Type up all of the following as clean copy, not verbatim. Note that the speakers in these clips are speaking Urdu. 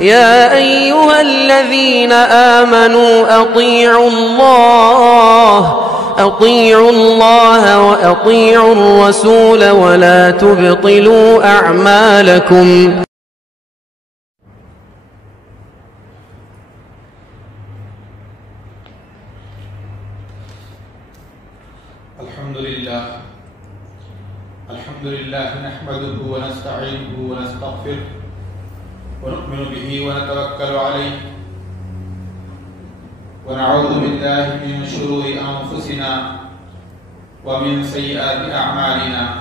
يا أيها الذين آمنوا أطيعوا الله وأطيعوا الرسول ولا تبطلوا أعمالكم. الحمد لله نحمده ونستعينه ونستغفره ونؤمن به ونتوكل عليه ونعوذ بالله من شرور أنفسنا ومن سيئات أعمالنا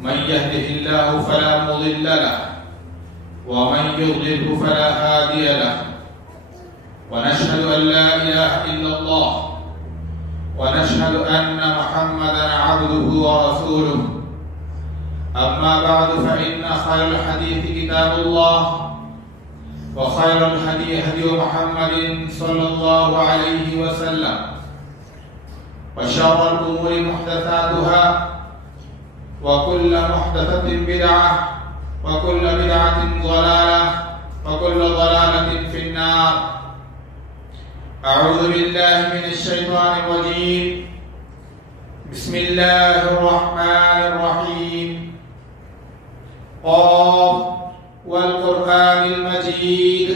من يهده الله فلا مضل له ومن يضلله فلا هادي له ونشهد أن لا إله إلا الله ونشهد أن محمدا عبده ورسوله. أما بعد فإن خير الحديث كتاب الله وخير الهدي هدي محمد صلى الله عليه وسلم وشر الأمور محدثاتها وكل محدثة بدعة وكل بدعة ضلالة وكل ضلالة في النار. أعوذ بالله من الشيطان الرجيم. بسم الله الرحمن الرحيم. قاف والقرآن المجيد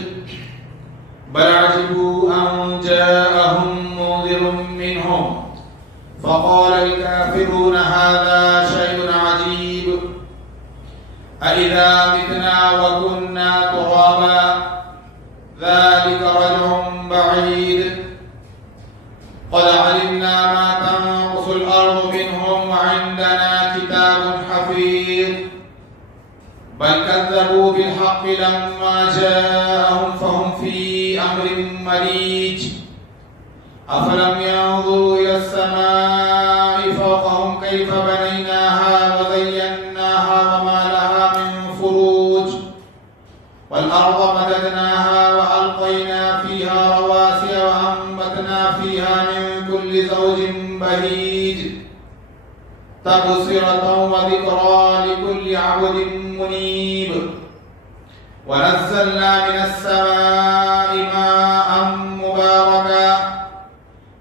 بل عجبوا أن جاءهم منذر منهم فقال الكافرون هذا شيء عجيب أإذا متنا وكنا ترابا ذلك رجع بعيد قد علمنا ما تنقص الأرض منهم وعندنا كتاب حفيظ بل كذبوا بالحق لما جاءهم فهم في أمر مريج أفلم ينظروا إلى السماء فوقهم كيف بنيناها وزيناها وما لها من فروج والأرض مددناها وألقينا فيها رواسي وأنبتنا فيها من كل زوج بهيج تبصرة وذكرى لكل عبد منيب ونزلنا من السماء ماء مباركا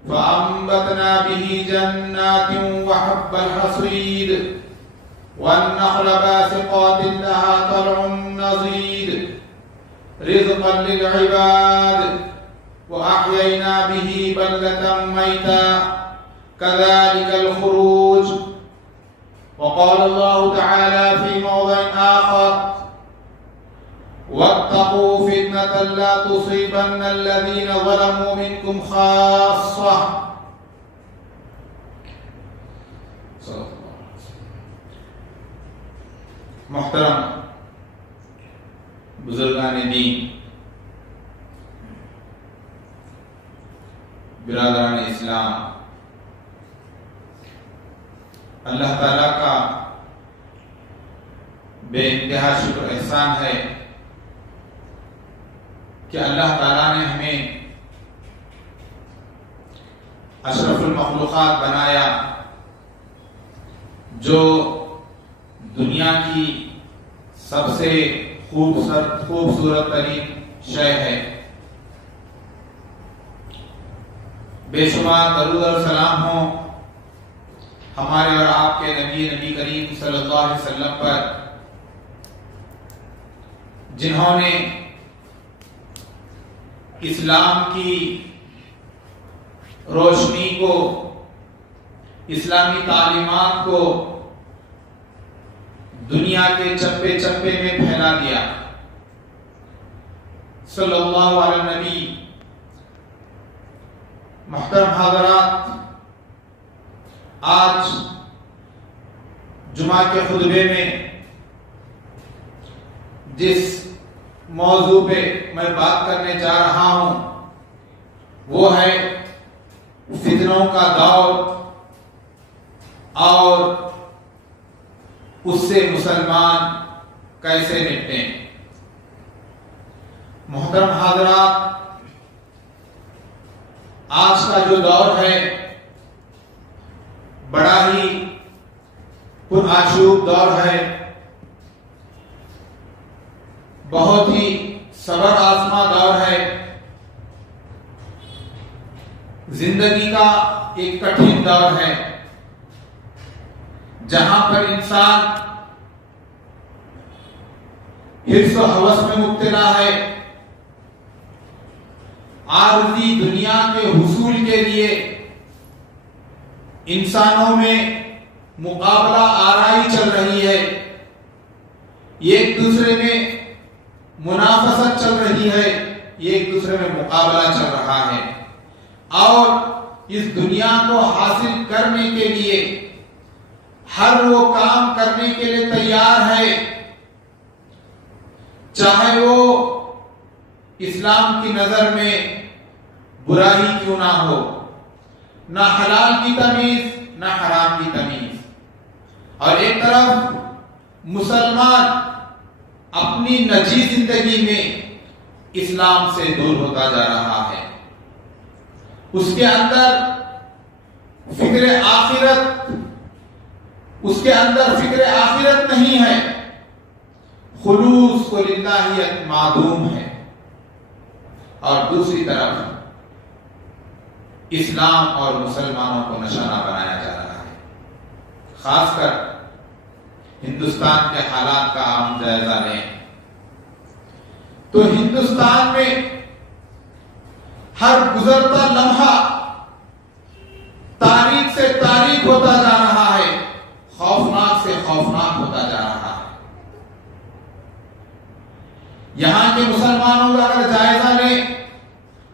فأنبتنا به جنات وحب الحصيد والنخل باسقات لها طلع نضيد رزقا للعباد وأحيينا به بلدة ميتا كذلك الخروج. وقال الله تعالى في موضع آخر واتقوا فتنة لا تصيبن الذين ظلموا منكم خاصة. محترم بزرگان دین، برادران اسلام، اللہ تعالیٰ کا بے انتہا شکر احسان ہے کہ اللہ تعالیٰ نے ہمیں اشرف المخلوقات بنایا جو دنیا کی سب سے خوبصورت ترین شے ہے. بے شمار درود اور سلام ہوں ہمارے اور آپ کے نبی کریم صلی اللہ علیہ وسلم پر، جنہوں نے اسلام کی روشنی کو، اسلامی تعلیمات کو دنیا کے چپے چپے میں پھیلا دیا. صلی اللہ علیہ نبی. محترم حضرات، آج جمعہ کے خطبے میں جس موضوع پہ میں بات کرنے جا رہا ہوں وہ ہے فتنوں کا دور اور اس سے مسلمان کیسے نپٹیں. محترم حضرات، آج کا جو دور ہے بڑا ہی پرآشوب دور ہے، بہت ہی صبر آزما دور ہے، زندگی کا ایک کٹھن دور ہے، جہاں پر انسان حرص و ہوس میں مبتلا ہے، عارضی دنیا کے حصول کے لیے انسانوں میں مقابلہ آرائی چل رہی ہے، ایک دوسرے میں منافست چل رہی ہے، ایک دوسرے میں مقابلہ چل رہا ہے، اور اس دنیا کو حاصل کرنے کے لیے ہر وہ کام کرنے کے لیے تیار ہے، چاہے وہ اسلام کی نظر میں برائی کیوں نہ ہو، نہ حلال کی تمیز نہ حرام کی تمیز، اور ایک طرف مسلمان اپنی نجی زندگی میں اسلام سے دور ہوتا جا رہا ہے، اس کے اندر فکر آخرت نہیں ہے، خلوص و للہیت معدوم ہے، اور دوسری طرف اسلام اور مسلمانوں کو نشانہ بنایا جا رہا ہے۔ خاص کر ہندوستان کے حالات کا عام جائزہ لیں تو ہندوستان میں ہر گزرتا لمحہ تاریخ سے تاریخ ہوتا جا رہا ہے، خوفناک سے خوفناک ہوتا جا رہا ہے۔ یہاں کے مسلمانوں کا اگر جائزہ لیں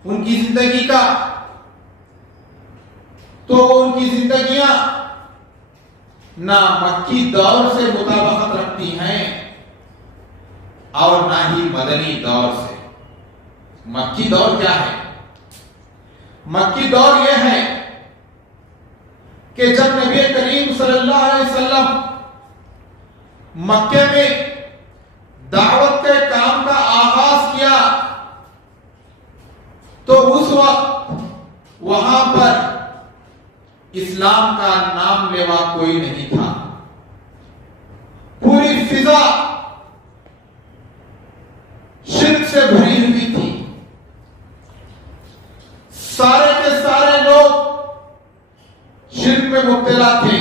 ان کی زندگی کا، تو ان کی زندگیاں نہ مکی دور سے مطابقت رکھتی ہیں اور نہ ہی مدنی دور سے۔ مکی دور کیا ہے؟ مکی دور یہ ہے کہ جب نبی کریم صلی اللہ علیہ وسلم مکے میں دعوت کے کام کا آغاز کیا تو اس وقت وہاں پر اسلام کا نام لیوا کوئی نہیں تھا، پوری فضا شرک سے بھری ہوئی تھی، سارے کے سارے لوگ شرک میں مبتلا تھے،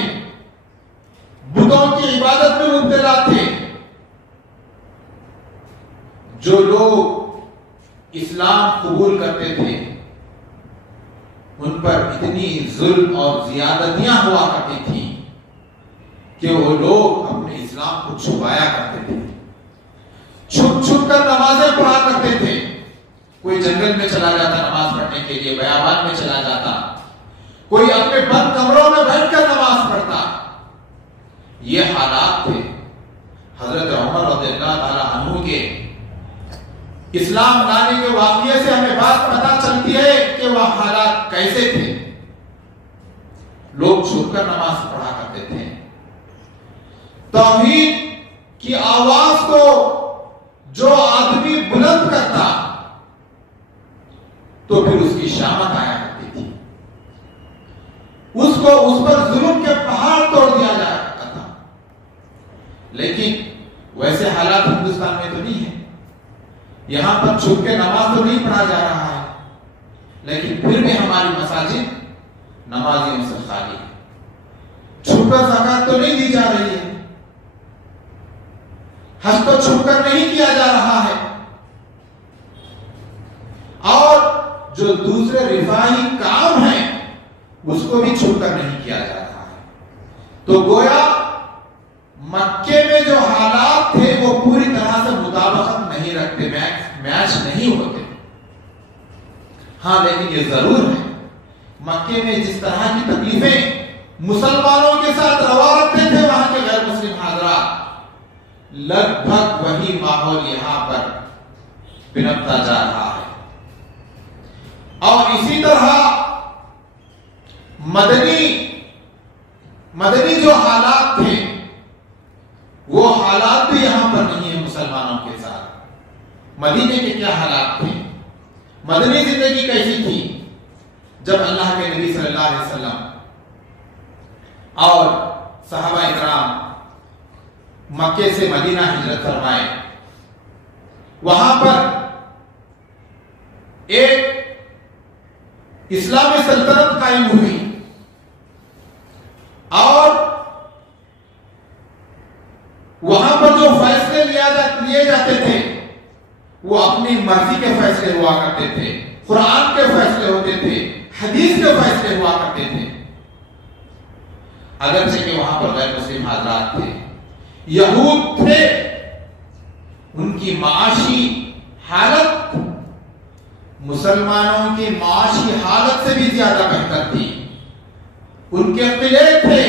بتوں کی عبادت میں مبتلا تھے۔ جو لوگ اسلام قبول کرتے تھے ان پر اتنی ظلم اور زیادتیاں ہوا کرتی تھی کہ وہ لوگ اپنے اسلام کو چھپایا کرتے تھے، چھپ چھپ کر نمازیں پڑھا کرتے تھے۔ کوئی جنگل میں چلا جاتا نماز پڑھنے کے لیے، بیابان میں چلا جاتا، کوئی اپنے بند کمروں میں بیٹھ کر نماز پڑھتا۔ یہ حالات تھے۔ حضرت عمر رضی اللہ تعالی عنہ کے اسلام لانے کے واقعے سے ہمیں بات پتہ چلتی ہے کہ وہ حالات کیسے تھے۔ لوگ چھپ کر نماز پڑھا کرتے تھے۔ توحید کی آواز کو جو آدمی بلند کرتا تو پھر اس کی شامت آیا کرتی تھی، اس پر ظلم کے پہاڑ توڑ دیا جایا کرتا تھا۔ لیکن ویسے حالات ہندوستان میں تو نہیں ہے، یہاں پر چھپ کے نماز تو نہیں پڑھا جا رہا ہے، لیکن پھر بھی ہماری مساجد نمازیوں سے خالی ہے، چھپ کر زکات تو نہیں دی جا رہی ہے، حج تو چھپ کر نہیں کیا جا رہا ہے، اور جو دوسرے رفاہی کام ہیں اس کو بھی چھپ کر نہیں کیا جا رہا ہے۔ تو گویا مکے میں جو حالات تھے وہ پوری طرح سے مطابقت نہیں رکھتے، میچ نہیں ہوتے۔ ہاں لیکن یہ ضرور ہے مکے میں جس طرح کی تکلیفیں مسلمانوں کے ساتھ روا رکھتے تھے وہاں کے غیر مسلم حضرات، لگ بھگ وہی ماحول یہاں پر پنپتا جا رہا ہے۔ اور اسی طرح مدنی جو حالات تھے وہ حالات بھی یہاں پر نہیں ہے مسلمانوں کے ساتھ۔ مدینے کے کیا حالات تھے؟ مدنی زندگی کیسی تھی؟ جب اللہ کے نبی صلی اللہ علیہ وسلم اور صحابہ اکرام مکے سے مدینہ ہجرت فرمائے، وہاں پر ایک اسلامی سلطنت قائم ہوئی اور وہاں پر جو فیصلے لیے جاتے تھے وہ اپنی مرضی کے فیصلے ہوا کرتے تھے، قرآن کے فیصلے ہوتے تھے، حدیث کے فیصلے ہوا کرتے تھے، اگرچہ کہ وہاں پر غیر مسلم حضرات تھے، یہود تھے، ان کی معاشی حالت مسلمانوں کی معاشی حالت سے بھی زیادہ بہتر تھی، ان کے قلعے تھے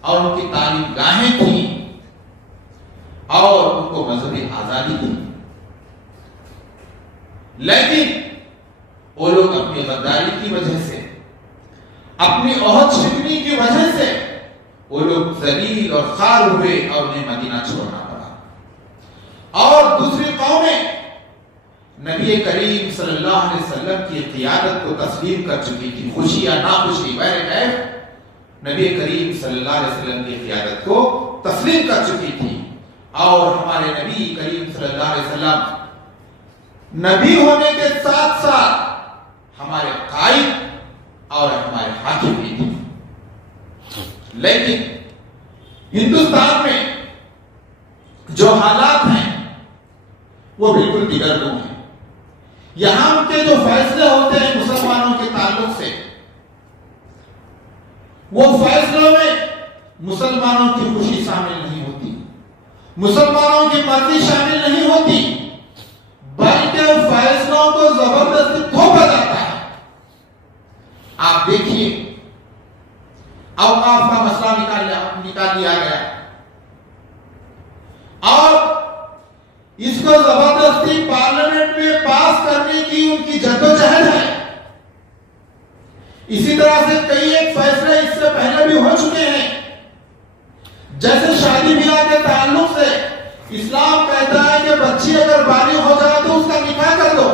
اور ان کی تعلیم گاہیں تھیں اور ان کو مذہبی آزادی تھی، لیکن وہ لوگ اپنی غداری کی وجہ سے، اپنی عہد شکنی کی وجہ سے وہ لوگ ذلیل اور خوار ہوئے اور انہیں مدینہ چھوڑنا پڑا، اور دوسری قومیں نبی کریم صلی اللہ علیہ وسلم کی قیادت کو تسلیم کر چکی تھی، خوشی یا ناخوشی بہرکیف نبی کریم صلی اللہ علیہ وسلم کی قیادت کو تسلیم کر چکی تھی، اور ہمارے نبی کریم صلی اللہ علیہ وسلم نبی ہونے کے ساتھ ساتھ ہمارے قائد اور ہمارے حاکم بھی تھے، لیکن ہندوستان میں جو حالات ہیں وہ بالکل دیگر لوگ ہیں، یہاں کے جو فیصلے ہوتے ہیں مسلمانوں کے تعلق سے، وہ فیصلوں میں مسلمانوں کی خوشی شامل نہیں ہوتی، مسلمانوں کی مرضی شامل نہیں ہوتی، بلکہ فیصلوں کو زبردستی تھوپا جاتا ہے۔ آپ دیکھیے اوقاف کا مسئلہ نکال لیا گیا اور اس کو زبردستی پارلیمنٹ میں پاس کرنے کی ان کی جدوجہد ہے۔ اسی طرح سے کئی ایک فیصلے اس سے پہلے بھی ہو چکے ہیں، جیسے شادی بیاہ کے تعلق سے اسلام کہتا ہے کہ بچی اگر بالغ ہو جائے تو اس کا نکاح کر دو،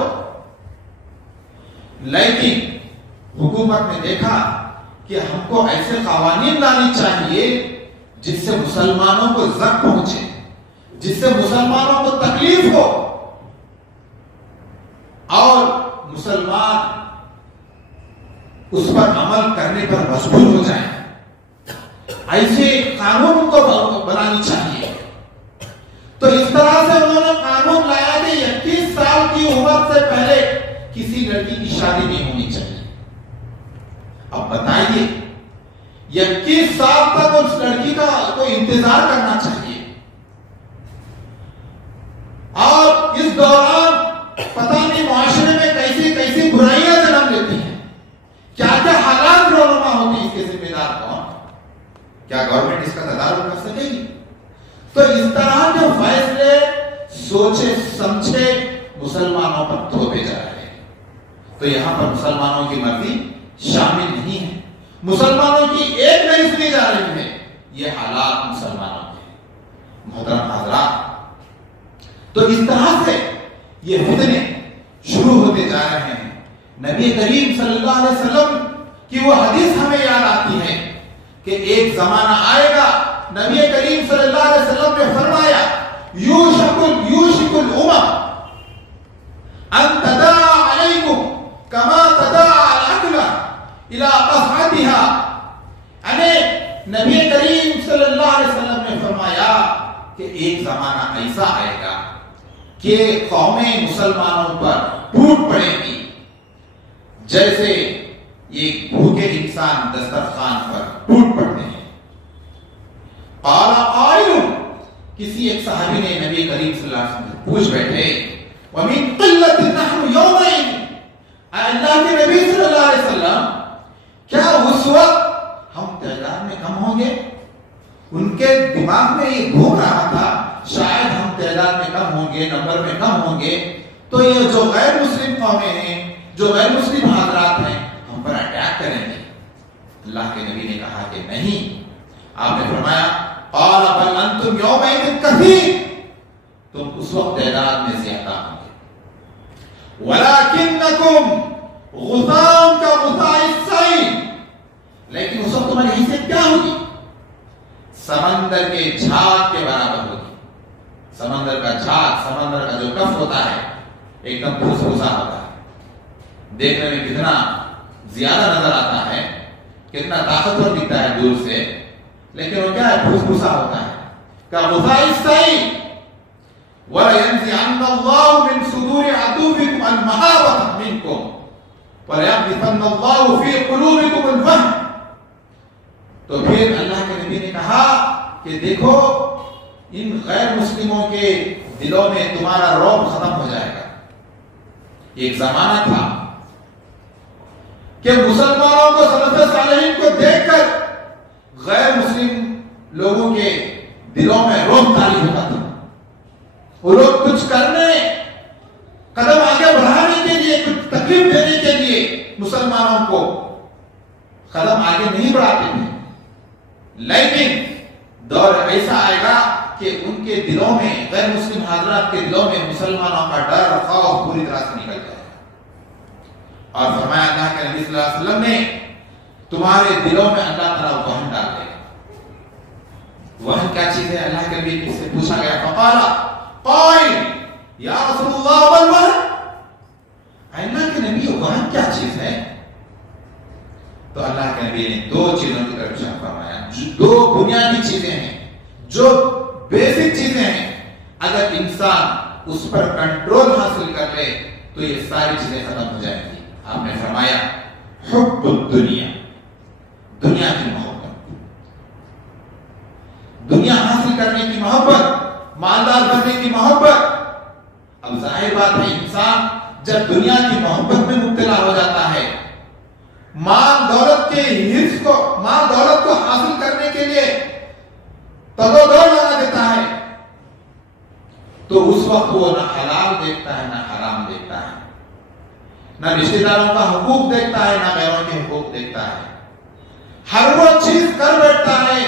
لیکن حکومت نے دیکھا کہ ہم کو ایسے قوانین لانی چاہیے جس سے مسلمانوں کو زخم پہنچے، جس سے مسلمانوں کو تکلیف ہو اور مسلمان اس پر عمل کرنے پر مجبور ہو جائیں، ایسے قانون کو بنانی چاہیے۔ تو اس طرح سے انہوں نے قانون لایا کہ 21 سال کی عمر سے پہلے کسی لڑکی کی شادی نہیں ہونی چاہیے۔ اب بتائیے 21 سال تک اس لڑکی کا کو انتظار کرنا چاہیے، اور اس دوران پتہ نہیں معاشرے میں کیسی کیسی برائیاں جنم لیتی ہیں، کیا کیا حالات رونما ہوتی ہیں، اس کے ذمہ دار کون؟ کیا گورنمنٹ اس کا تدارک کر سکے گی؟ تو اس طرح کے فیصلے سوچے سمجھے مسلمانوں پر تھوپے جا رہے ہیں، تو یہاں پر مسلمانوں کی مرضی شامل نہیں ہے، مسلمانوں کی ایک نہیں سنی جا رہی ہے، یہ حالات مسلمانوں کے محترم حضرات۔ تو اس طرح سے یہ فتنے شروع ہوتے جا رہے ہیں۔ نبی کریم صلی اللہ علیہ وسلم کی وہ حدیث ہمیں یاد آتی ہے کہ ایک زمانہ آئے گا، نبی کریم صلی اللہ علیہ وسلم نے فرمایا یوشک الامم ان تداعى علیکم کما تداعى الاکلہ الى قصعتها، یعنی نبی کریم صلی اللہ علیہ وسلم نے فرمایا کہ ایک زمانہ ایسا آئے گا کہ قومیں مسلمانوں پر ٹوٹ پڑیں گی جیسے ایک بھوکے انسان دسترخوان پر ٹوٹ پڑتے ہیں۔ قال قائل، کسی ایک صحابی نے نبی کریم صلی اللہ علیہ وسلم سے پوچھ بیٹھے، وَمِن قِلَّةٍ نَحْنُ يَوْمَئِذٍ، اے اللہ کے نبی صلی اللہ علیہ وسلم کیا اس وقت ہم تعداد میں کم ہوں گے؟ ان کے دماغ میں یہ گھوم رہا تھا شاید ہم تعداد میں کم ہوں گے، نمبر میں کم ہوں گے، تو یہ جو غیر مسلم قومیں ہیں، جو غیر مسلم حضرات ہیں، ہم پر اٹیک کریں گے۔ اللہ کے نبی نے کہا کہ نہیں، آپ نے فرمایا قال بل انتم یومئذ کثیر، تم اس وقت تعداد میں زیادہ ہوں گے، ولکنکم غثاء کغثاء السیل، لیکن اس وقت تمہاری حیثیت کیا ہوگی؟ سمندر کے جھاگ کے برابر ہوگی۔ سمندر کا جھاگ، سمندر کا جو کف ہوتا ہے ایک دم پھوس پھوسا ہوتا ہے، دیکھنے میں کتنا زیادہ نظر آتا ہے، کتنا طاقتور دکھتا ہے دور سے، لیکن وہ کیا ہے؟ پھوس پھوسا ہوتا ہے. كغثاء السيل وَلَيَنزِعَنَّ اللَّهُ مِنْ صُدُورِ عَدُوِّكُمْ الْمَهَابَةَ مِنْكُمْ وَلَيَقْذِفَنَّ اللَّهُ فِي قُلُوبِكُمُ الْوَهْنَ. تو پھر اللہ کے نبی نے کہا کہ دیکھو ان غیر مسلموں کے دلوں میں تمہارا رعب ختم ہو جائے گا. ایک زمانہ تھا کہ مسلمانوں کو، سلف صالحین کو دیکھ کر غیر مسلم لوگوں کے دلوں میں رعب طاری ہوتا تھا. وہ لوگ کچھ کرنے، قدم آگے بڑھانے کے لیے، کچھ تکلیف دینے کے لیے مسلمانوں کو قدم آگے نہیں بڑھاتے تھے. لیکن دور ایسا آئے گا کہ ان کے دلوں میں، غیر مسلم حضرات کے دلوں میں مسلمانوں کا ڈر، خوف پوری طرح سے نکل جائے گا. اور فرمایا اللہ کے نبی صلی اللہ علیہ وسلم نے تمہارے دلوں میں اللہ تعالیٰ وہن ڈال دے گا. وہن کیا چیز ہے؟ اللہ کے نبی سے پوچھا گیا، فقال قائل یا رسول اللہ والوہن. اللہ کے نبی وہن کیا چیز ہے؟ تو اللہ کے نبی نے دو چیزوں کی طرف اشارہ فرمایا، دو بنیادی چیزیں ہیں، جو بیسک چیزیں ہیں. اگر انسان اس پر کنٹرول حاصل کر لے تو یہ ساری چیزیں ختم ہو جائیں گی. آپ نے فرمایا حب الدنیا، دنیا کی محبت، دنیا حاصل کرنے کی محبت، مالدار بننے کی محبت. اب ظاہر بات ہے انسان جب دنیا کی محبت میں مبتلا ہو جاتا ہے، مال دولت کے حرص کو، مال دولت کو حاصل کرنے کے لیے تگودڑ لگا دیتا ہے، تو اس وقت وہ نہ حلال دیکھتا ہے، نہ حرام دیکھتا ہے، نہ رشتہ داروں کا حقوق دیکھتا ہے، نہ غیروں کے حقوق دیکھتا ہے. ہر وہ چیز کر بیٹھتا ہے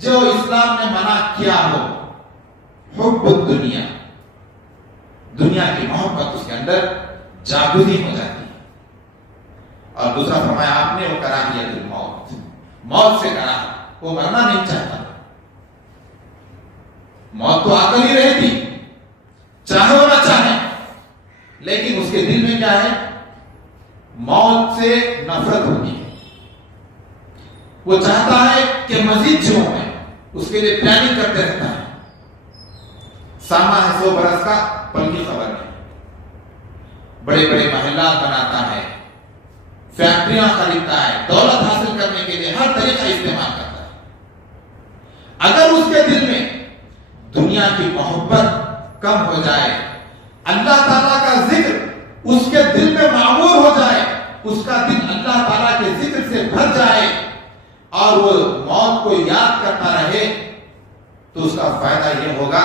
جو اسلام نے منع کیا ہو. حب الدنیا، دنیا کی محبت اس کے اندر جاگزی ہو جاتی ہے. اور دوسرا فرمایا آپ نے وہ کراہیت الموت، موت سے کراہ، وہ مرنا نہیں چاہتا. موت تو آ کر ہی رہی تھی، چاہے وہ نہ چاہے، لیکن اس کے دل میں کیا ہے؟ موت سے نفرت ہوتی ہے. وہ چاہتا ہے کہ مزید جیوں میں، اس کے لیے پلاننگ کرتے رہتا ہے. ساما ہے 100 برس کا، پل کی خبر نہیں. بڑے بڑے محلات بناتا ہے، فیکٹریاں خریدتا ہے، دولت حاصل کرنے کے لیے ہر طریقہ استعمال کرتا ہے. اگر اس کے دل میں دنیا کی محبت کم ہو جائے، اللہ تعالیٰ کا ذکر اس کے دل میں معمور ہو جائے، اس کا دل اللہ تعالیٰ کے ذکر سے بھر جائے اور وہ موت کو یاد کرتا رہے، تو اس کا فائدہ یہ ہوگا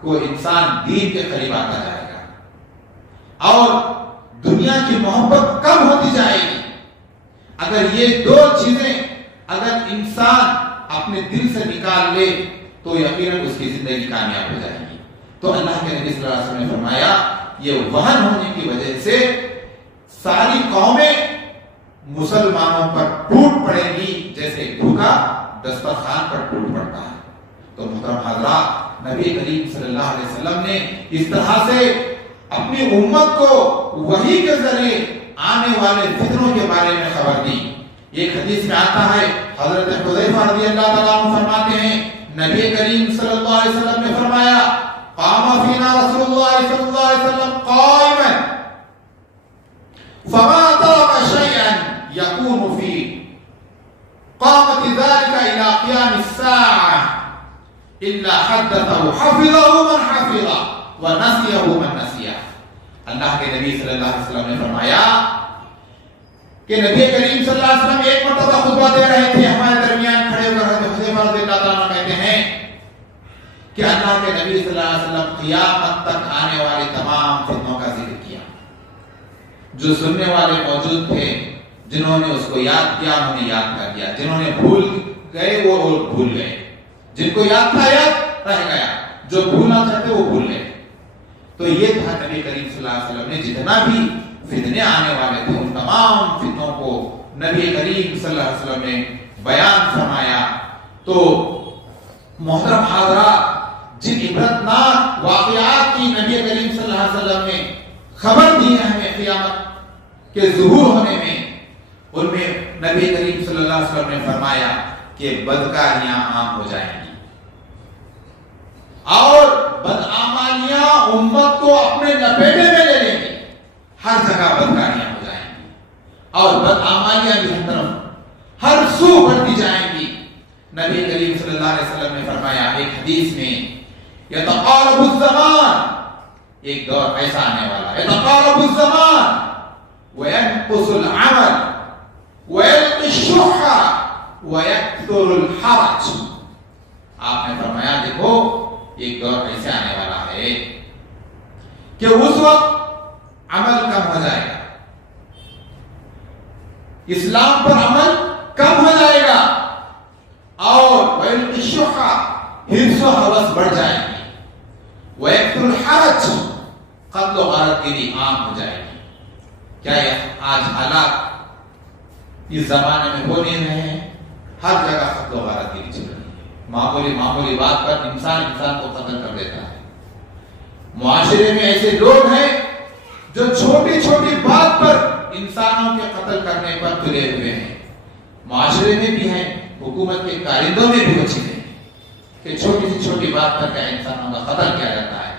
کہ وہ انسان دین کے قریب آتا جائے گا اور دنیا کی محبت کم ہوتی جائے گی. اگر یہ دو چیزیں اگر انسان اپنے دل سے نکال لے تو یقیناً اس کی زندگی کامیاب ہو جائے گی. تو اللہ کے نبی صلی اللہ علیہ وسلم نے فرمایا یہ وہن ہونے کی وجہ سے ساری قومیں مسلمانوں پر ٹوٹ پڑے گی جیسے بھوکا دسترخوان پر ٹوٹ پڑتا ہے. تو محترم حضرات، نبی کریم صلی اللہ علیہ وسلم نے اس طرح سے اپنی امت کو وحی کے ذریعے آنے والے فتنوں کے بارے میں خبر دی. ایک حدیث میں آتا ہے، حضرت حذیفہ رضی اللہ تعالیٰ عنہ فرماتے ہیں نبی کریم صلی اللہ علیہ وسلم نے فرمایا قام فینا رسول اللہ صلی اللہ علیہ وسلم قائما فما ترك شيئا يكون فيه قامت ذلك الى قيام الساعه الا حدثه حفظه من حفظه ونسيه من نسيه. اللہ کے نبی صلی اللہ علیہ وسلم نے فرمایا کہ نبی کریم صلی اللہ علیہ وسلم ایک مرتبہ خطبہ دے رہے تھے، ہمارے درمیان کھڑے ہو کر حضرت حذیفہ رضی اللہ عنہ کہتے ہیں کہ اللہ کے نبی صلی اللہ علیہ وسلم قیامت تک آنے والی تمام فتنوں کا ذکر کیا. جو سننے والے موجود تھے، جنہوں نے اس کو یاد کیا انہوں نے یاد کر دیا، جنہوں نے بھول گئے وہ بھول گئے، جن کو یاد تھا یاد رہ گیا، جو بھولنا چاہتے وہ بھول گئے. تو یہ تھا نبی کریم صلی اللہ علیہ وسلم نے جتنا بھی فتنے آنے والے تھے ان تمام فتنوں کو نبی کریم صلی اللہ علیہ وسلم نے بیان فرمایا. تو محترم حضرات، جن عبرتناک واقعات کی نبی کریم صلی اللہ علیہ وسلم نے خبر دی ہے ہمیں قیامت کے ظہور ہونے میں، ان میں نبی کریم صلی اللہ علیہ وسلم نے فرمایا کہ بدکاریاں عام ہو جائیں گی اور بدعمالیاں امت کو اپنے لپیٹے میں لے لیں گی، ہر جگہ بدکاریاں ہو جائیں گی اور بدعمالیاں بھی ہر سو بڑھتی جائیں گی۔ نبی کریم صلی اللہ علیہ وسلم نے فرمایا ایک حدیث میں، یتقارب الزمان، ایک دور ایسا آنے والا ہے، یتقارب الزمان وینقص العمل ویلقی الشح ویکثر الحرج۔ آپ نے فرمایا دیکھو ایک دور ایسے آنے والا ہے کہ اس وقت عمل کم ہو جائے گا، اسلام پر عمل کم ہو جائے گا اور ویلقی الشح، حرص و ہوس بڑھ جائے گی، ویکثر الحرج، قتل و غارت گیری عام ہو جائے گی۔ کیا یہ آج حالات اس زمانے میں ہو نہیں رہے ہیں؟ ہر جگہ قتل و غارت گیری چل رہی ہے، معمولی بات پر انسان کو قتل کر دیتا ہے۔ معاشرے میں ایسے لوگ ہیں جو چھوٹی چھوٹی بات پر انسانوں کے قتل کرنے پر تلے ہوئے ہیں۔ معاشرے میں بھی ہیں، حکومت کے کارندوں میں بھی وہ چیزیں کہ چھوٹی سی چھوٹی بات پر کیا انسانوں کا قتل کیا جاتا ہے۔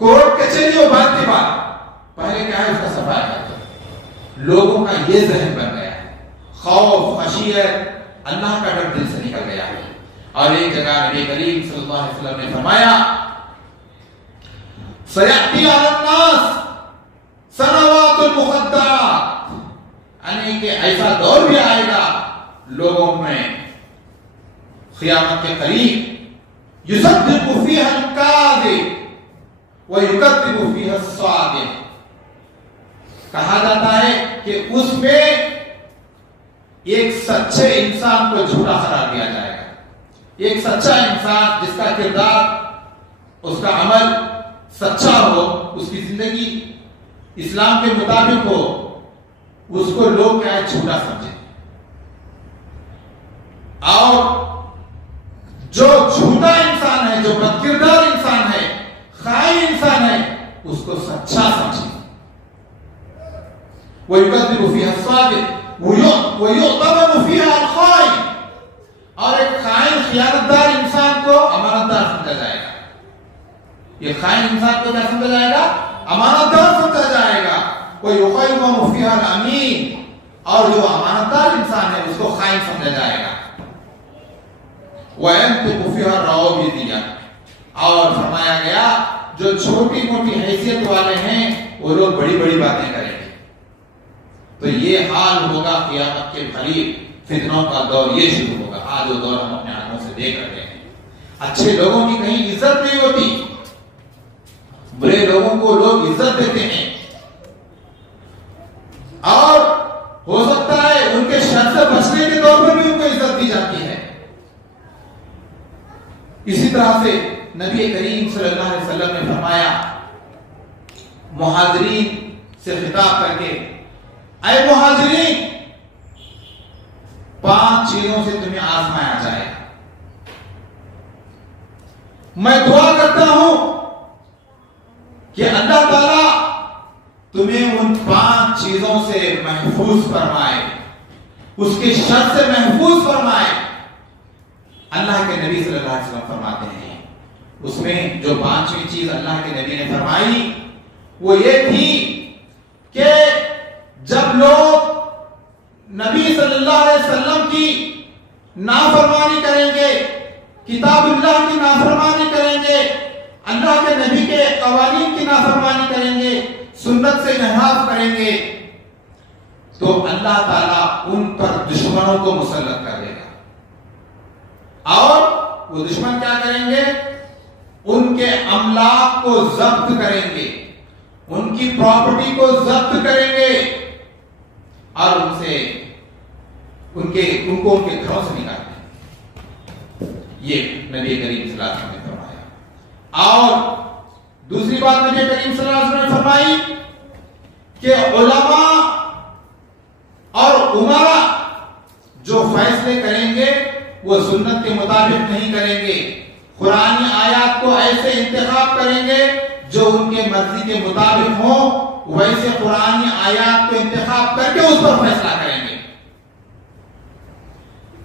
کورٹ کچہری اور بات کی بات پہلے کیا ہے اس کا صفائی کرتا ہے۔ لوگوں کا یہ ذہن بن گیا ہے، خوف خشیت، اللہ کا ڈر دل سے نکل گیا ہے۔ اور ایک جگہ نبی کریم صلی اللہ علیہ وسلم نے فرمایا سیأتی علی الناس سنوات المخدرات، یعنی کہ ایسا دور بھی آئے گا لوگوں میں قیامت کے قریب، یصدق فیہا الکاذب ویکذب فیہا الصادق، کہا جاتا ہے کہ اس میں ایک سچے انسان کو جھوٹا قرار دیا جائے گا۔ ایک سچا انسان جس کا کردار، اس کا عمل سچا ہو، اس کی زندگی اسلام کے مطابق ہو، اس کو لوگ کیا ہے جھوٹا سمجھیں، اور جو جھوٹا انسان ہے، جو بدکردار انسان ہے، خائن انسان ہے، اس کو سچا سمجھیں۔ وَيُكَذِّبُ فِيهَا الصَّادِقُ وَيُؤْتَمَنُ فِيهَا الْخَائِنُ، اور ایک خائن خیانتدار انسان کو امانتدار سمجھا جائے گا۔ یہ خائن انسان کو کیا سمجھا جائے گا؟ امانتدار سمجھا جائے گا۔ وَيُخَيْمَنُ فِيهَا الْأَمِينُ، اور جو امانتدار انسان ہے اس کو خائن سمجھا جائے گا۔ وَيَنْتِقُ فِيهَا الرَّوَابِدِيَّ، اور فرمایا گیا جو چھوٹی موٹی حیثیت والے ہیں وہ لوگ بڑی بڑی باتیں کریں گے۔ تو یہ حال ہوگا قیامت کے قریب، فتنوں کا دور یہ شروع ہوگا۔ آج وہ دور ہم اپنے آنکھوں سے دیکھ رہے ہیں۔ اچھے لوگوں کی کہیں عزت نہیں ہوتی، برے لوگوں کو لوگ عزت دیتے ہیں، اور ہو سکتا ہے ان کے شر سے بچنے کے طور پر بھی ان کو عزت دی جاتی ہے۔ اسی طرح سے نبی کریم صلی اللہ علیہ وسلم نے فرمایا مہاجرین سے خطاب کر کے، اے مہاجرین، 5 چیزوں سے تمہیں آزمایا جائے گا۔ میں دعا کرتا ہوں کہ اللہ تعالیٰ تمہیں ان 5 چیزوں سے محفوظ فرمائے، اس کے شر سے محفوظ فرمائے۔ اللہ کے نبی صلی اللہ علیہ وسلم فرماتے ہیں، اس میں جو 5ویں چیز اللہ کے نبی نے فرمائی وہ یہ تھی کہ جب لوگ نبی صلی اللہ علیہ وسلم کی نافرمانی کریں گے، کتاب اللہ کی نافرمانی کریں گے، اللہ کے نبی کے قوانین کی نافرمانی کریں گے، سنت سے انحراف کریں گے، تو اللہ تعالیٰ ان پر دشمنوں کو مسلط کر دے گا۔ اور وہ دشمن کیا کریں گے؟ ان کے املاک کو ضبط کریں گے، ان کی پراپرٹی کو ضبط کریں گے، اور ان کو ان کے گھروں سے نکال دیں۔ یہ نبی کریم صلی اللہ علیہ وسلم نے فرمایا۔ اور دوسری بات نبی کریم صلی اللہ علیہ وسلم نے فرمائی کہ علماء اور عمرا جو فیصلے کریں گے وہ سنت کے مطابق نہیں کریں گے، قرآنی آیات کو ایسے انتخاب کریں گے جو ان کے مرضی کے مطابق ہوں ویسے قرآنی آیات کو انتخاب کر کے اس پر فیصلہ کریں گے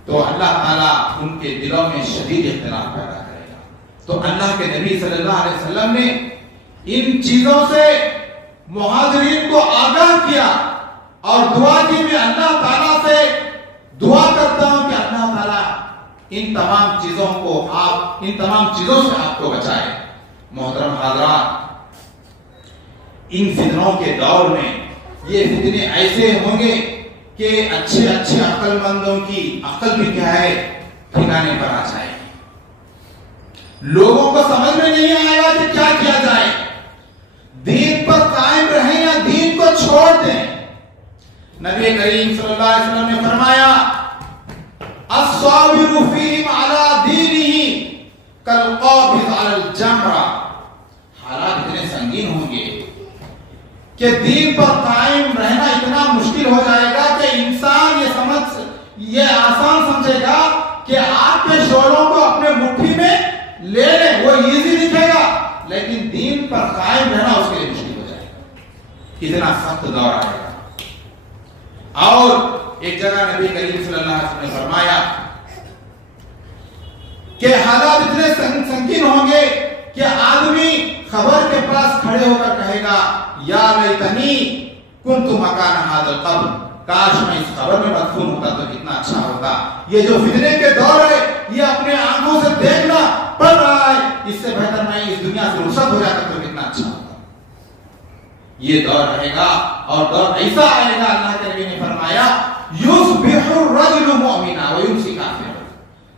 تو اللہ تعالیٰ ان کے دلوں میں شدید اختلاف پیدا کرے گا. تو اللہ کے نبی صلی اللہ علیہ وسلم نے ان چیزوں سے مہاجرین کو آگاہ کیا اور دعا کی میں اللہ تعالیٰ سے دعا کرتا ہوں کہ اللہ تعالیٰ ان تمام چیزوں سے آپ کو بچائے. محترم حضرات، ان فتنوں کے دور میں یہ فتنے ایسے ہوں گے کہ اچھے عقل مندوں کی عقل بھی کیا ہے ٹھکانے پر آ جائے گی. لوگوں کو سمجھ میں نہیں آئے گا کہ کیا کیا جائے، دین پر قائم رہیں یا دین کو چھوڑ دیں. نبی کریم صلی اللہ علیہ وسلم نے فرمایا الصابر فیہم علی دینہ کالقابض علی الجمرہ. حالات اتنے سنگین ہوں گے کہ دین پر قائم رہنا اتنا مشکل ہو جائے گا کہ انسان یہ آسان سمجھے گا کہ آپ کے شعلوں کو اپنے مٹھی میں لے لیں، وہ ایزی دکھے گا، لیکن دین پر قائم رہنا اس کے لیے مشکل ہو جائے گا. اتنا سخت دور آئے گا. اور ایک جگہ نبی کریم صلی اللہ علیہ وسلم نے فرمایا کہ حالات اتنے سنگین ہوں گے کہ آدمی خبر کے پاس کھڑے ہو کر کہے گا یا لیتنی کنت مکان ھذا القبر، کاش میں اس خبر میں مدفون ہوتا تو کتنا اچھا ہوتا. یہ جو فتنے کے دور ہے یہ اپنے آنکھوں سے دیکھنا پڑ رہا ہے، اس سے بہتر میں اس دنیا سے رخصت ہو جاتا تو کتنا اچھا ہوتا. یہ دور رہے گا اور دور ایسا آئے گا اللہ کے نبی نے فرمایا یصبح الرجل مؤمنا ویمسی کافرا.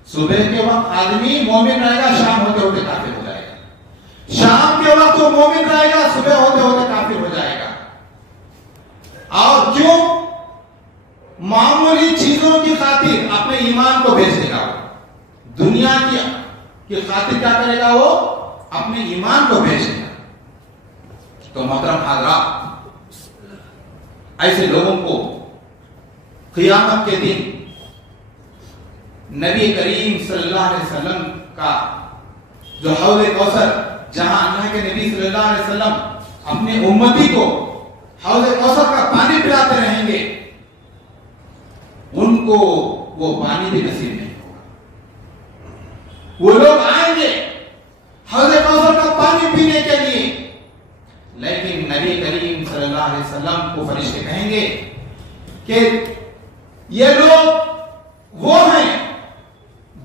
صبح کے وقت آدمی مومن رہے گا، شام ہوتے ہوتے کافر ہو جائے گا. شام کے وقت وہ مومن رہے گا، صبح ہوتے ہوتے کافر ہو جائے گا. اور کیوں؟ معمولی چیزوں کی خاطر اپنے ایمان کو بیچ دے گا. دنیا کی خاطر کیا کرے گا؟ وہ اپنے ایمان کو بیچ دے گا. تو محترم حضرات، ایسے لوگوں کو قیامت کے دن نبی کریم صلی اللہ علیہ وسلم کا جو حوض کوثر، جہاں اللہ کے نبی صلی اللہ علیہ وسلم اپنے امتی کو حوض کوثر کا پانی پلاتے رہیں گے، ان کو وہ پانی بھی نصیب نہیں ہوگا. وہ لوگ آئیں گے حوض کوثر کا پانی پینے کے لیے، لیکن نبی کریم صلی اللہ علیہ وسلم کو فرشتے کہیں گے کہ یہ لوگ وہ ہیں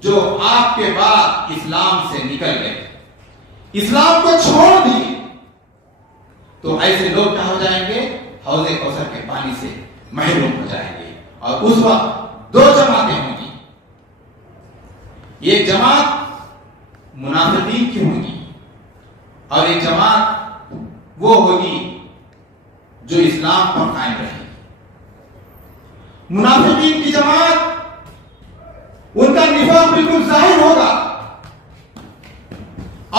جو آپ کے بعد اسلام سے نکل گئے، اسلام کو چھوڑ دیے. تو ایسے لوگ کیا ہو جائیں گے؟ حوض کوثر کے پانی سے محروم ہو جائیں گے. اور اس وقت دو جماعتیں ہوں گی. ایک جماعت منافقین کی ہوگی اور ایک جماعت وہ ہوگی جو اسلام پر قائم رہے گی. منافقین کی جماعت، ان کا نفاق بالکل ظاہر ہوگا،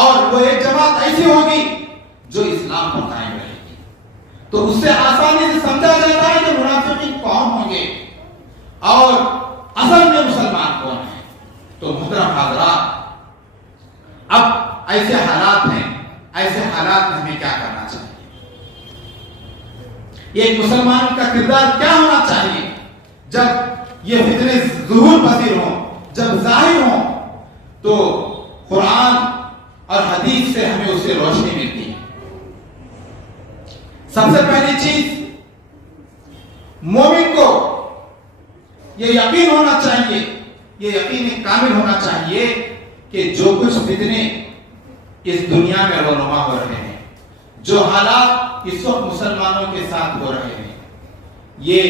اور وہ ایک جماعت ایسی ہوگی جو اسلام پر قائم رہے گی. تو اس سے آسانی سے سمجھا جاتا ہے کہ منافقین کون ہوں گے اور اصل میں مسلمان کون ہیں. تو محترم حضرات، اب ایسے حالات ہیں، ایسے حالات میں ہمیں کیا کرنا چاہیے؟ ایک مسلمان کا کردار کیا ہونا چاہیے جب یہ فتنے ظہور پذیر ہوں، جب ظاہر ہوں؟ تو قرآن اور حدیث سے ہمیں اس سے روشنی ملتی ہے. سب سے پہلی چیز، مومن کو یہ یقین ہونا چاہیے، یہ یقین کامل ہونا چاہیے کہ جو کچھ فتنے اس دنیا میں رونما ہو رہے ہیں، جو حالات اس وقت مسلمانوں کے ساتھ ہو رہے ہیں، یہ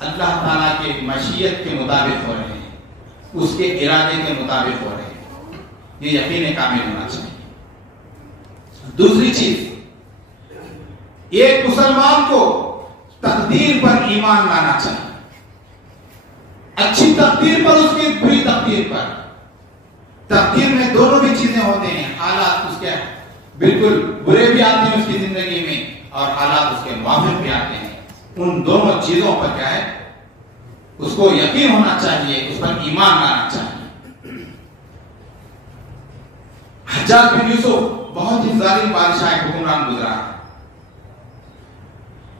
اللہ تعالیٰ کے مشیت کے مطابق ہو رہے ہیں، اس کے ارادے کے مطابق ہو رہے ہیں. یہ یقین کامل ہونا چاہیے. دوسری چیز، ایک مسلمان کو تقدیر پر ایمان لانا چاہیے. اچھی تقدیر پر، اس کی بری تقدیر پر. تقدیر میں دونوں بھی چیزیں ہوتے ہیں، حالات اس کے بالکل برے بھی آتے ہیں اس کی زندگی میں اور حالات اس کے موافق بھی آتے ہیں. ان دونوں چیزوں پر کیا ہے؟ اس کو یقین ہونا چاہیے، اس پر ایمان لانا چاہیے. حجاج بن یوسف بہت ہی ظالم بادشاہ بادشاہ ایک حکمران گزرا ہے.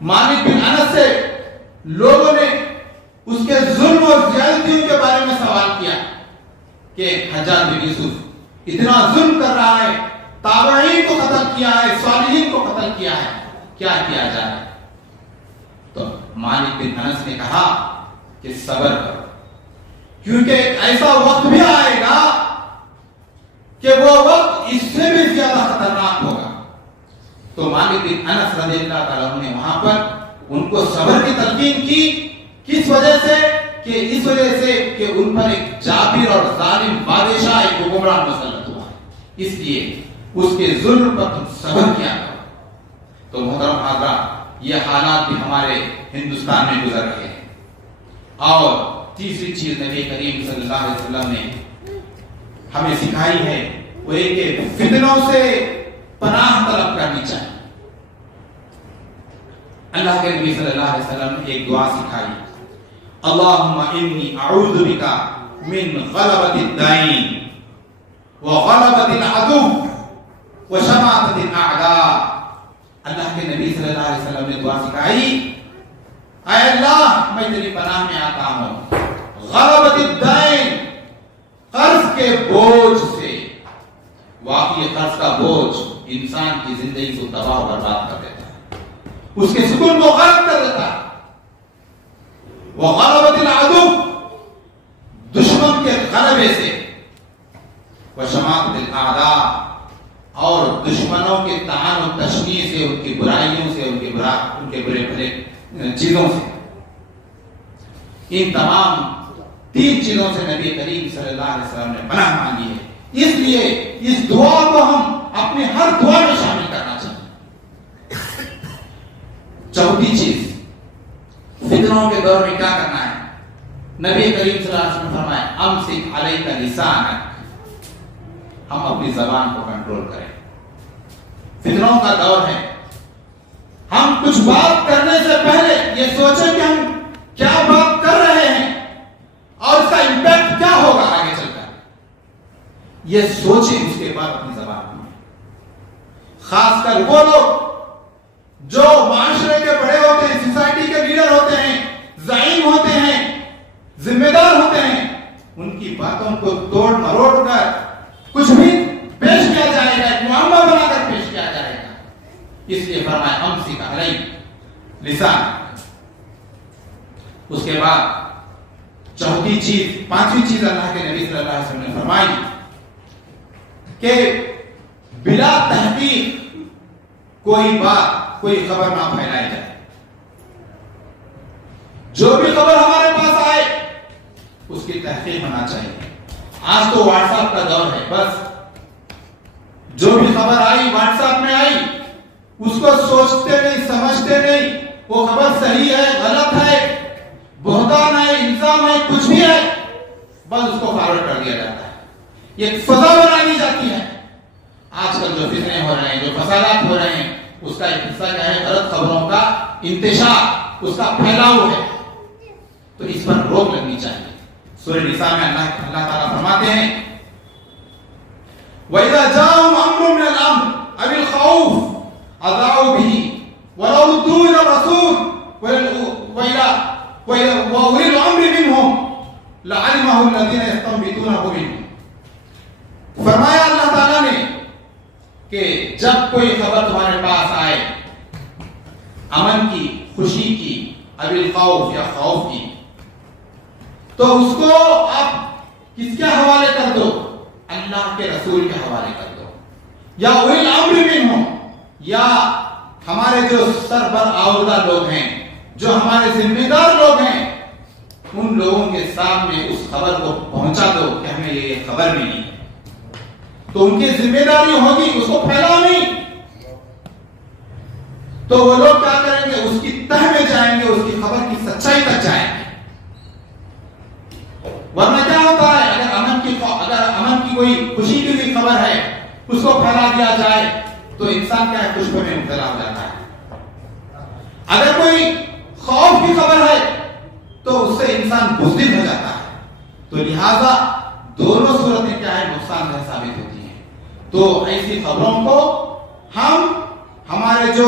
مالک بن انس سے لوگوں نے اس کے ظلم اور زیادتیوں کے بارے میں سوال کیا کہ حجاج بن یوسف اتنا ظلم کر رہا ہے, تابعین کو قتل کیا ہے, صالحین کو قتل کیا ہے, کیا کیا جائے؟ تو مالک بن انس نے کہا کہ صبر کرو, کیونکہ ایک ایسا وقت بھی آئے گا کہ وہ وقت اس سے بھی زیادہ خطرناک ہوگا. تو مالک بن انس رضی اللہ تعالیٰ عنہ نے وہاں پر ان کو صبر کی تلقین کی. کس وجہ سے؟ کہ اس وجہ سے کہ ان پر ایک جابر اور ظالم بادشاہ ایک حکمران مسلط ہوا ہے, اس لیے اس کے ظلم پر تم صبر کیا کرو. تو محترم حضرات, یہ حالات بھی ہمارے ہندوستان میں گزر رہے ہیں. اور تیسری چیز نبی کریم صلی اللہ علیہ وسلم نے ہمیں سکھائی ہے وہ ایک کہ فتنوں سے پناہ طلب کرنی چاہیے. اللہ کے نبی صلی اللہ علیہ وسلم نے ایک دعا سکھائی, اللہم انی اعوذ بکا من غلبۃ الدین وغلبۃ العدو وشماتۃ الاعداء. اللہ کے نبی صلی اللہ علیہ وسلم نے دعا سکھائی, اے اللہ میں تیری پناہ میں آتا ہوں غلبۃ الدین, قرض کے بوجھ سے. واقعی قرض کا بوجھ انسان کی زندگی کو تباہ و برباد کر دیتا ہے, اس کے سکون کو غلط کر دیتا ہے. وغلبۃ العدو, دشمن کے غلبے سے. وشماتۃ الاعداء, اور دشمنوں کے طعن و تشنیع سے, ان کی برائیوں سے, ان کے برے بھلے چیزوں سے. ان تمام تین چیزوں سے نبی کریم صلی اللہ علیہ وسلم نے پناہ مانگی ہے. اس لیے اس دعا کو ہم اپنے ہر دعا میں شامل کرنا چاہیے. چوتھی چیز, فتنوں کے دور میں کیا کرنا ہے؟ نبی کریم صلی اللہ علیہ وسلم نے فرمایا امسک علیک لسانک, ہم اپنی زبان کو کنٹرول کریں. فتنوں کا دور ہے, ہم کچھ بات کرنے سے پہلے یہ سوچیں کہ ہم کیا بات کر رہے ہیں اور اس کا امپیکٹ کیا ہوگا آگے چل کر. یہ سوچیں, اس کے بعد اپنی زبان میں. خاص کر وہ لوگ جو معاشرے کے بڑے ہوتے ہیں, سوسائٹی کے لیڈر ہوتے ہیں, زعیم ہوتے ہیں, ذمہ دار ہوتے ہیں, ان کی باتوں کو توڑ مروڑ کر کچھ بھی پیش کیا جائے گا, ایک معاملہ بنا کر پیش کیا جائے گا. اس لیے فرمایا امسک علیک لسانک. اس کے بعد چوتھی چیز, پانچویں چیز اللہ کے نبی صلی اللہ علیہ وسلم نے فرمائی کہ بلا تحقیق کوئی بات, کوئی خبر نہ پھیلائی جائے. جو بھی خبر ہمارے پاس آئے اس کی تحقیق ہونا چاہیے. آج تو واٹس ایپ کا دور ہے, بس جو بھی خبر آئی واٹس ایپ میں آئی, اس کو سوچتے نہیں, سمجھتے نہیں, وہ خبر صحیح ہے, غلط ہے, بہتان ہے, الزام ہے, کچھ بھی ہے, بس اس کو فارورڈ کر دیا جاتا ہے. یہ فضا بنا دی جاتی ہے. آج کل جو فتنے ہو رہے ہیں, جو فسادات ہو رہے ہیں, اس کا ایک حصہ کیا ہے؟ غلط خبروں کا انتشار, اس کا پھیلاؤ ہے. تو اس پر روک لگنی چاہیے. سورہ نساء میں اللہ تعالیٰ فرماتے ہیں وَإِذَا جَاءَهُمْ أَمْرٌ مِّنَ الْأَمْرِ أَوِ الْخَوْفِ أَذَاعُوا بِهِ وَلَوْ رُدُّوهُ إِلَى الرَّسُولِ وَأُولِي الْأَمْرِ مِنْهُمْ لَعَلِمَهُ الَّذِينَ يَسْتَنبِطُونَهُ مِنْهُمْ. فرمایا اللہ تعالیٰ نے کہ جب کوئی خبر تمہارے پاس آئے, امن کی, خوشی کی, ابی الخوف یا خوف کی, تو اس کو آپ کس کے حوالے کر دو؟ اللہ کے رسول کے حوالے کر دو, یا اولی الامر منہم, یا ہمارے جو سربر آوردہ لوگ ہیں, جو ہمارے ذمہ دار لوگ ہیں, ان لوگوں کے سامنے اس خبر کو پہنچا دو کہ ہمیں یہ خبر ملی. تو ان کی ذمہ داری ہوگی اس کو پھیلاؤ نہیں. تو وہ لوگ کیا کریں گے؟ اس کی تہ میں جائیں گے, اس کی خبر کی سچائی تک جائیں گے. ورنہ کیا ہوتا ہے, اگر امن کی کوئی خوشی کی بھی خبر ہے, اس کو پھیلا دیا جائے تو انسان کیا ہے, خوشبو میں مبتلا ہو جاتا ہے. اگر کوئی خوف کی خبر ہے تو اس سے انسان بزدل ہو جاتا ہے. تو لہذا دونوں صورتیں کیا ہے, نقصان دہ ثابت ہوتی ہیں. تو ایسی خبروں کو ہمارے جو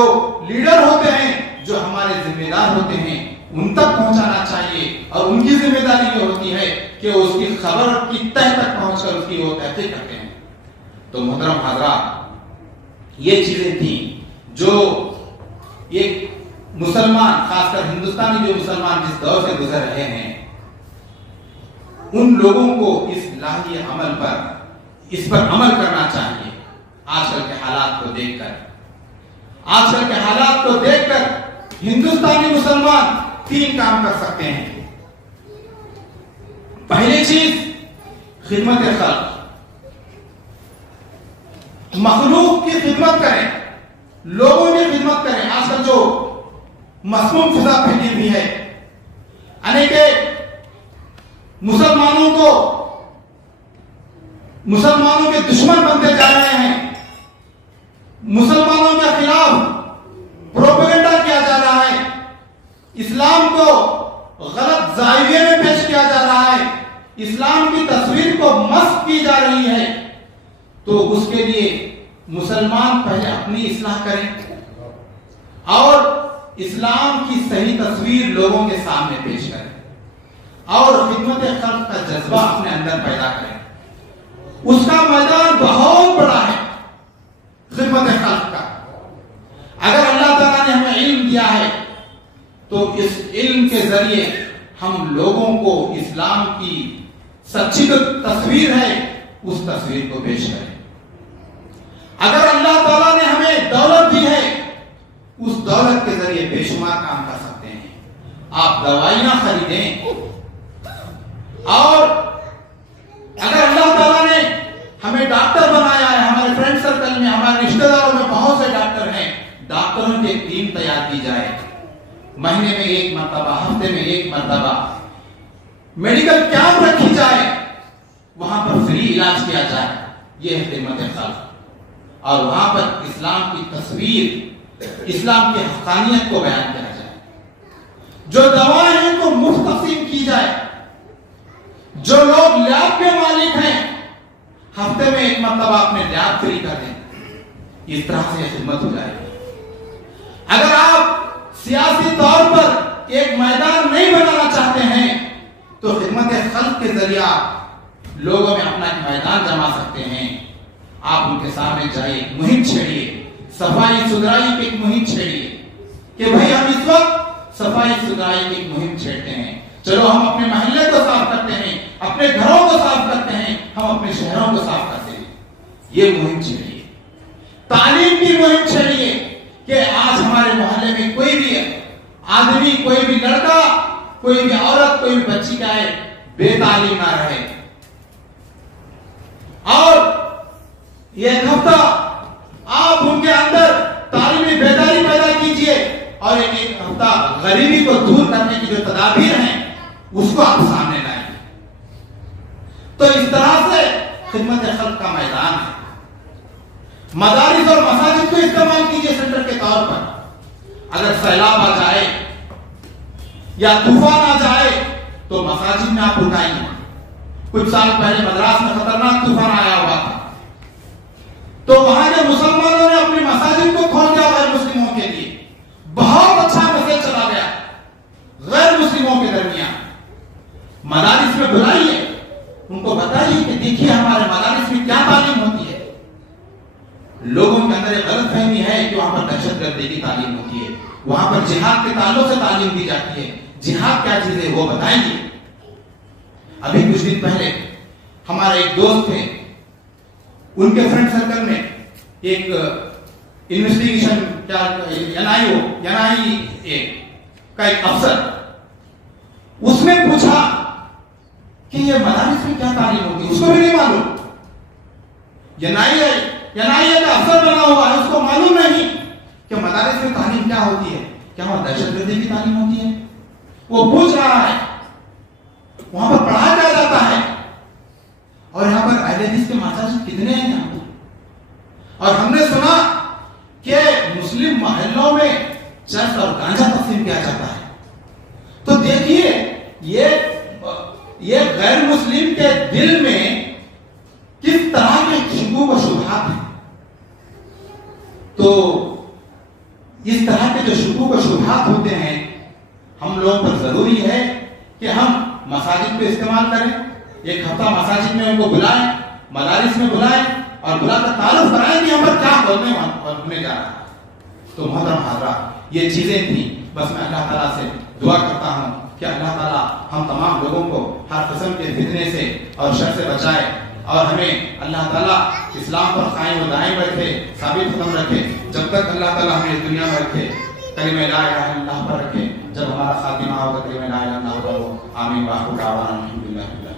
لیڈر ہوتے ہیں، جو ہمارے ذمہ دار ہوتے ہیں، ان تک پہنچانا چاہیے، اور ان کی ذمہ داری یہ ہوتی ہے کہ اس کی خبر کی تہ تک پہنچ کر اس کی وہ تحقیق کرتے ہیں۔ تو محترم حضرات، یہ چیزیں تھیں جو ایک مسلمان، خاص کر ہندوستانی جو مسلمان جس دور سے گزر رہے ہیں، ان لوگوں کو اس الہی عمل پر، اس پر عمل کرنا چاہیے۔ آج کل کے حالات کو دیکھ کر ہندوستانی مسلمان 3 کام کر سکتے ہیں۔ پہلی چیز، خدمت خلق، مخلوق کی خدمت کریں، لوگوں کی خدمت کریں۔ آج کل جو مسموم فضا پھیلی ہوئی ہے، یعنی کہ مسلمانوں کے دشمن بنتے جا رہے ہیں، مسلمانوں کے خلاف پروپیگنڈا کیا جا رہا ہے، اسلام کو غلط زاویے میں پیش کیا جا رہا ہے، اسلام کی تصویر کو مسخ کی جا رہی ہے، تو اس کے لیے مسلمان پہلے اپنی اصلاح کریں اور اسلام کی صحیح تصویر لوگوں کے سامنے پیش کریں اور خدمت خلق کا جذبہ اپنے اندر پیدا کریں۔ اس کا میدان بہت بڑا ہے، خدمت خلق کا۔ اگر اللہ تعالیٰ نے ہمیں علم دیا ہے تو اس علم کے ذریعے ہم لوگوں کو اسلام کی سچی تصویر ہے اس تصویر کو پیش کریں۔ اگر اللہ تعالیٰ نے ہمیں دولت دی ہے، اس دولت کے ذریعے بے شمار کام کر سکتے ہیں۔ آپ دوائیاں خریدیں، اور اگر اللہ تعالیٰ نے ہمیں ڈاکٹر بنایا ہے، ہمارے فرینڈ سرکل میں، ہمارے رشتہ داروں میں بہت سے ڈاکٹر ہیں، ڈاکٹروں کی ایک ٹیم تیار کی جائے، مہینے میں 1 مرتبہ، ہفتے میں 1 مرتبہ میڈیکل کیمپ رکھی جائے، وہاں پر فری علاج کیا جائے، یہ ہے خدمت خلق، اور وہاں پر اسلام کی تصویر، اسلام کی حقانیت کو بیان کیا جائے، جو دوائیں ہیں ان کو مفت تقسیم کی جائے، جو لوگ لیاب کے مالک ہیں ہفتے میں 1 مرتبہ اپنے لیاب فری کر دیں، اس طرح سے خدمت ہو جائے گی۔ اگر آپ سیاسی طور پر ایک میدان نہیں بنانا چاہتے ہیں تو خدمت خلق کے ذریعہ لوگوں میں اپنا ایک میدان جما سکتے ہیں۔ آپ ان کے سامنے جائیے، مہم چھیڑیے، صفائی ستھرائی کی ایک مہم چھیڑیے کہ بھائی ہم اس وقت صفائی ستھرائی کی ایک مہم چھیڑتے ہیں، چلو ہم اپنے محلے کو صاف کرتے ہیں، اپنے گھروں کو صاف کرتے ہیں، ہم اپنے شہروں کو صاف کرتے ہیں، یہ مہم چھیڑیے۔ تعلیم کی مہم چھیڑیے کہ آج ہمارے محلے میں کوئی بھی آدمی، کوئی بھی لڑکا، کوئی بھی عورت، کوئی بھی بچی کا ہے بے تعلیم نہ رہے، اور ایک ہفتہ آپ ان کے اندر تعلیمی بیداری پیدا کیجئے، اور ایک ہفتہ غریبی کو دور کرنے کی جو تدابیر ہیں اس کو آپ سامنے لائیں۔ تو اس طرح سے خدمت خلق کا میدان ہے۔ مدارس اور مساجد کو استعمال کیجئے سینٹر کے طور پر۔ اگر سیلاب آ جائے یا طوفان آ جائے تو مساجد میں آپ اٹھائیں۔ کچھ سال پہلے مدراس میں خطرناک طوفان آیا ہوا تھا، تو وہاں کے مسلمانوں نے اپنی مساجد کو کھول دیا غیر مسلموں کے لیے، بہت اچھا میسج چلا گیا غیر مسلموں کے درمیان۔ مدارس میں بلائیے، ان کو بتائیے کہ دیکھیے ہمارے مدارس میں کیا تعلیم ہوتی ہے۔ لوگوں کے اندر ایک غلط فہمی ہے کہ وہاں پر دہشت گردی کی تعلیم ہوتی ہے، وہاں پر جہاد کے تعلق سے تعلیم دی جاتی ہے۔ جہاد کیا چیز ہے وہ بتائیے۔ ابھی کچھ دن پہلے ہمارے ایک دوست تھے، ان کے فرینڈ سرکل میں ایک انویسٹیگیشن NIA کا ایک افسر، اس نے پوچھا کہ یہ مدارس میں کیا تعلیم ہوتی ہے، اس کو بھی نہیں معلوم۔ NIA کا افسر بنا ہوا ہے، اس کو معلوم نہیں کہ مدارس میں تعلیم کیا ہوتی ہے، کیا وہاں دہشت گردی کی تعلیم ہوتی ہے۔ وہ پوچھ رہا ہے وہاں پر پڑھا کیا جاتا ہے، اور یہاں پر اہل حدیث کے مساجد کتنے ہیں یہاں پر، اور ہم نے سنا کہ مسلم محلوں میں چرس اور گانجا تقسیم کیا جاتا ہے۔ تو دیکھیے یہ غیر مسلم کے دل میں کس طرح کے شکوک و شبہات ہیں۔ تو اس طرح کے جو شکوک و شبہات ہوتے ہیں ہم لوگوں پر ضروری ہے کہ ہم مساجد پہ استعمال کریں، ایک ہفتہ مساجد میں ان کو بلائیں، مدارس میں بلائیں اور بلا کر تعارف کرائیں کہ ہم پر کیا ہونے جا رہا ہے۔ تو محترم حضرات، یہ چیزیں تھیں، بس میں اللہ تعالیٰ سے دعا کرتا ہوں کہ اللہ تعالیٰ ہم تمام لوگوں کو ہر قسم کے فتنے سے اور شر سے بچائے، اور ہمیں اللہ تعالیٰ اسلام پر قائم و دائم رکھے، ثابت قدم رکھے، جب تک اللہ تعالیٰ ہمیں اس دنیا میں رکھے، کلمہ لا الہ الا اللہ پر رکھے، جب ہمارا خاتمہ ہوگا کلمہ لا الہ الا اللہ پر ہو۔ آمین۔ وآخر دعوانا الحمدللہ۔